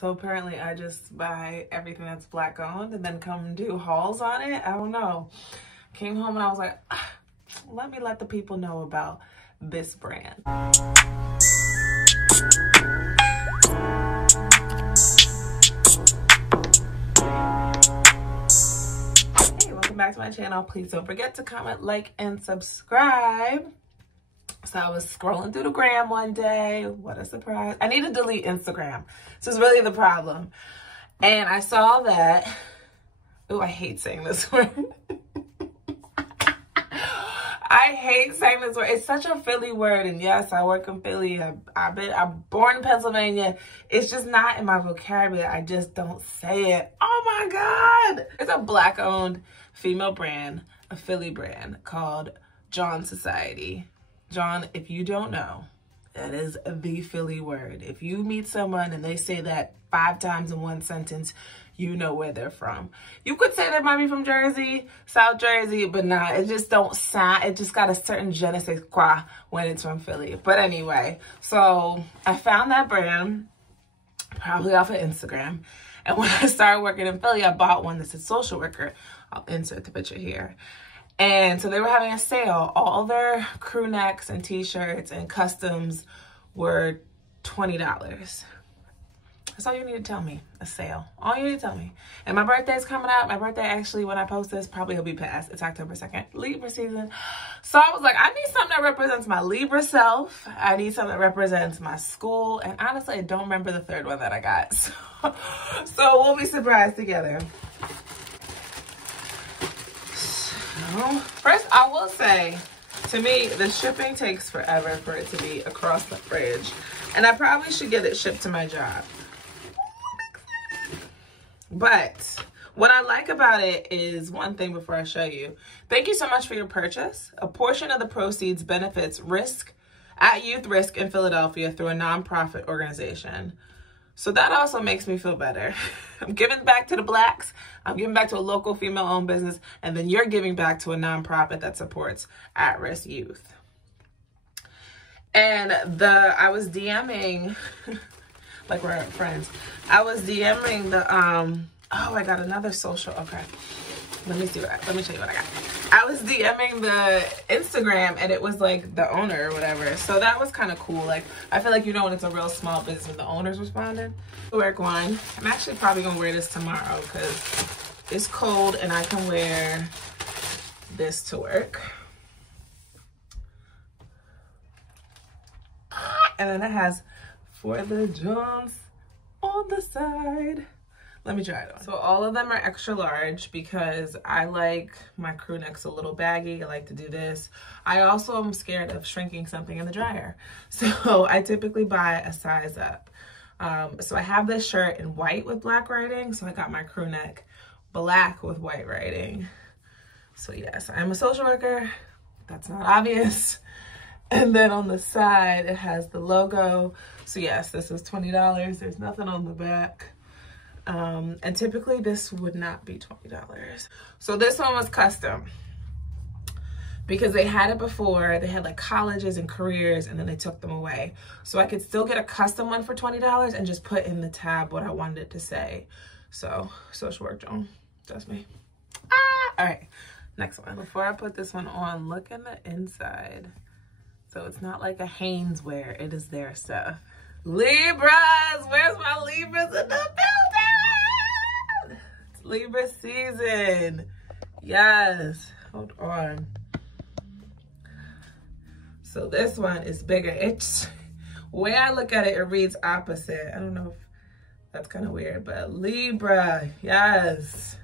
So apparently I just buy everything that's black owned and then come do hauls on it. I don't know. Came home and I was like, let me let the people know about this brand. Hey, welcome back to my channel. Please don't forget to comment, like, and subscribe. So I was scrolling through the gram one day. What a surprise. I need to delete Instagram. This is really the problem. And I saw that, oh, I hate saying this word. I hate saying this word. It's such a Philly word. And yes, I work in Philly. I'm born in Pennsylvania. It's just not in my vocabulary. I just don't say it. Oh my God. It's a black owned female brand, a Philly brand called Jawn Society. John, if you don't know, that is the Philly word. If you meet someone and they say that 5 times in one sentence, you know where they're from. You could say they might be from Jersey, South Jersey, but nah, it just don't sound, it just got a certain je ne sais quoi when it's from Philly. But anyway, so I found that brand probably off of Instagram. And when I started working in Philly, I bought one that said social worker. I'll insert the picture here. And so they were having a sale. All their crew necks and t-shirts and customs were $20. That's all you need to tell me, a sale. All you need to tell me. And my birthday's coming up. My birthday actually, when I post this, probably will be past. It's October 2nd, Libra season. So I was like, I need something that represents my Libra self. I need something that represents my school. And honestly, I don't remember the third one that I got. So we'll be surprised together. First, I will say, to me, the shipping takes forever for it to be across the fridge. And I probably should get it shipped to my job. But what I like about it is one thing before I show you. Thank you so much for your purchase. A portion of the proceeds benefits youth risk in Philadelphia through a nonprofit organization. So that also makes me feel better. I'm giving back to the blacks. I'm giving back to a local female-owned business. And then you're giving back to a nonprofit that supports at-risk youth. And I was DMing, like we're friends. I was DMing the, oh, I got another social, okay. Let me show you what I got. I was DMing the Instagram and it was like the owner or whatever. So that was kind of cool. Like, I feel like, you know, when it's a real small business when the owner's responding. Work one. I'm actually probably gonna wear this tomorrow because it's cold and I can wear this to work. And then it has For The Jawns on the side. Let me try it on. So all of them are extra large because I like my crew necks a little baggy. I like to do this. I also am scared of shrinking something in the dryer. So I typically buy a size up. So I have this shirt in white with black writing. So I got my crew neck black with white writing. So yes, I'm a social worker. That's not obvious. And then on the side, it has the logo. So yes, this is $20. There's nothing on the back. And typically this would not be $20. So this one was custom because they had it before. They had like colleges and careers and then they took them away. So I could still get a custom one for $20 and just put in the tab what I wanted it to say. So social work, Joan, that's me. All right, next one. Before I put this one on, look in the inside. So it's not like a Hanes wear, it is their stuff. Libras, where's my Libras in the building? It's Libra season. Yes, hold on. So this one is bigger. It's, way I look at it, it reads opposite. I don't know if that's kind of weird, but Libra, yes.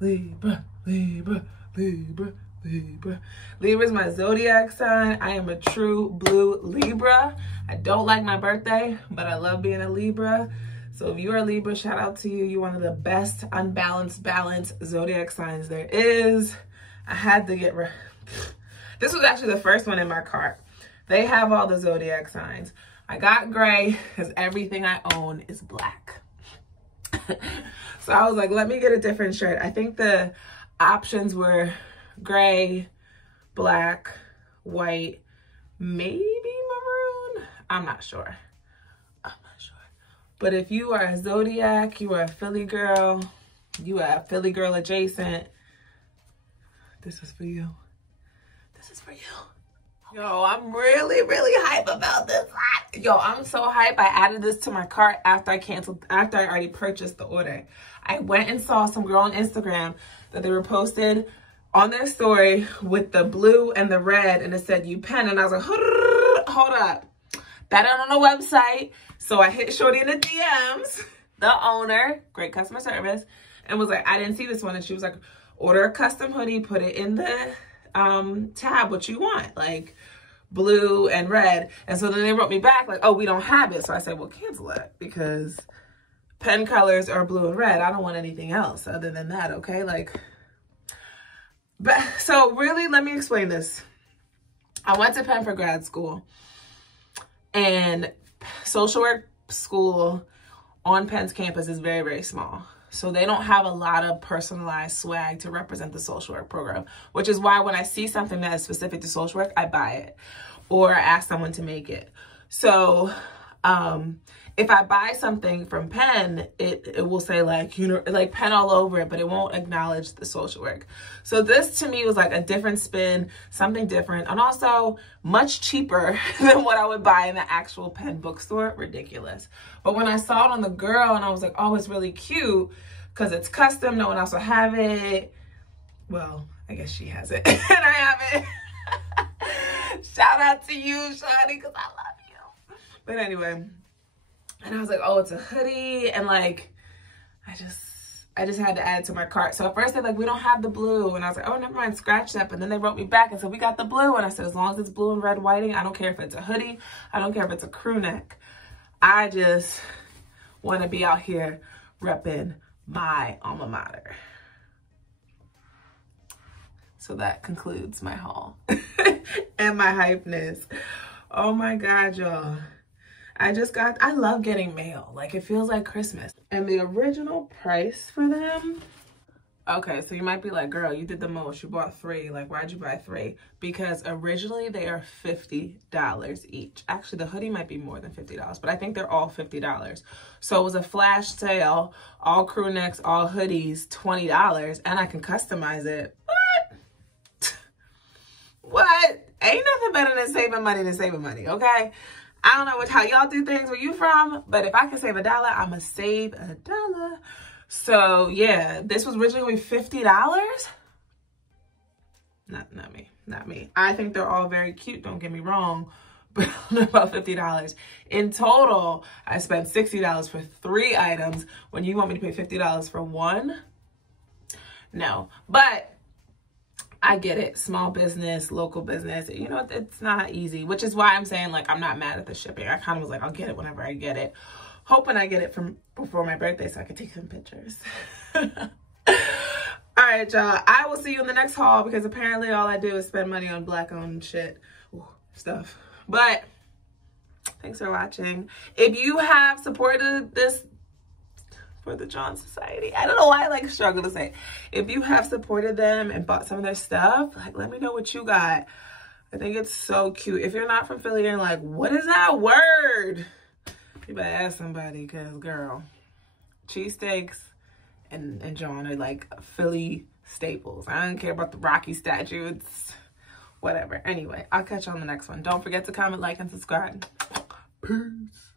Libra, Libra, Libra, Libra. Libra is my zodiac sign. I am a true blue Libra. I don't like my birthday, but I love being a Libra. So if you are a Libra, shout out to you. You're one of the best unbalanced, balanced zodiac signs there is. I had to get this was actually the first one in my cart. They have all the zodiac signs. I got gray because everything I own is black. So I was like, let me get a different shirt. I think the options were gray, black, white, maybe maroon. I'm not sure. But if you are a Zodiac, you are a Philly girl, you are a Philly girl adjacent, this is for you. This is for you. Yo, I'm really, really hype about this. Yo, I'm so hype. I added this to my cart after I already purchased the order. I went and saw some girl on Instagram that they were posted on their story with the blue and the red, and it said you pen, and I was like, hold up. That ain't on the website. So I hit Shorty in the DMs, the owner, great customer service, and was like, I didn't see this one. And she was like, order a custom hoodie, put it in the tab what you want, like blue and red. And so then they wrote me back like, oh, we don't have it. So I said, well, cancel it, because pen colors are blue and red. I don't want anything else other than that, okay? Like, but so really, let me explain this. I went to Penn for grad school, and social work school on Penn's campus is very, very small. So they don't have a lot of personalized swag to represent the social work program, which is why when I see something that is specific to social work, I buy it or ask someone to make it. So if I buy something from Penn, it will say like, you know, like Penn all over it, but it won't acknowledge the social work. So this to me was like a different spin, something different, and also much cheaper than what I would buy in the actual Penn bookstore. Ridiculous. But when I saw it on the girl and I was like, oh, it's really cute because it's custom. No one else will have it. Well, I guess she has it and I have it. Shout out to you, Shawty, because I love you. But anyway, and I was like, oh, it's a hoodie. And like, I just had to add it to my cart. So at first they're like, we don't have the blue. And I was like, oh, never mind, scratch that. But then they wrote me back and said, we got the blue. And I said, as long as it's blue and red whiting, I don't care if it's a hoodie. I don't care if it's a crew neck. I just want to be out here repping my alma mater. So that concludes my haul and my hypeness. Oh my God, y'all. I love getting mail. Like, it feels like Christmas. And the original price for them, okay, so you might be like, girl, you did the most. You bought 3. Like, why'd you buy 3? Because originally they are $50 each. Actually, the hoodie might be more than $50, but I think they're all $50. So it was a flash sale, all crew necks, all hoodies, $20, and I can customize it. What? What? Ain't nothing better than saving money, okay? I don't know how y'all do things where you from, but if I can save $1, I'ma save $1. So yeah, this was originally $50. Not me. I think they're all very cute, don't get me wrong, but about $50. In total, I spent $60 for 3 items when you want me to pay $50 for 1. No, but I get it. Small business, local business, you know, it's not easy, which is why I'm saying, like, I'm not mad at the shipping. I kind of was like, I'll get it whenever I get it. Hoping I get it from before my birthday so I can take some pictures. All right, y'all. I will see you in the next haul because apparently all I do is spend money on Black-owned shit. Ooh, stuff. But thanks for watching. If you have supported this For The Jawns Society, I don't know why I like struggle to say. If you have supported them and bought some of their stuff, like, let me know what you got. I think it's so cute. If you're not from Philly and like, what is that word? You better ask somebody, because girl, cheesesteaks and John are like Philly staples. I don't care about the Rocky statue. It's whatever. Anyway, I'll catch you on the next one. Don't forget to comment, like, and subscribe. Peace.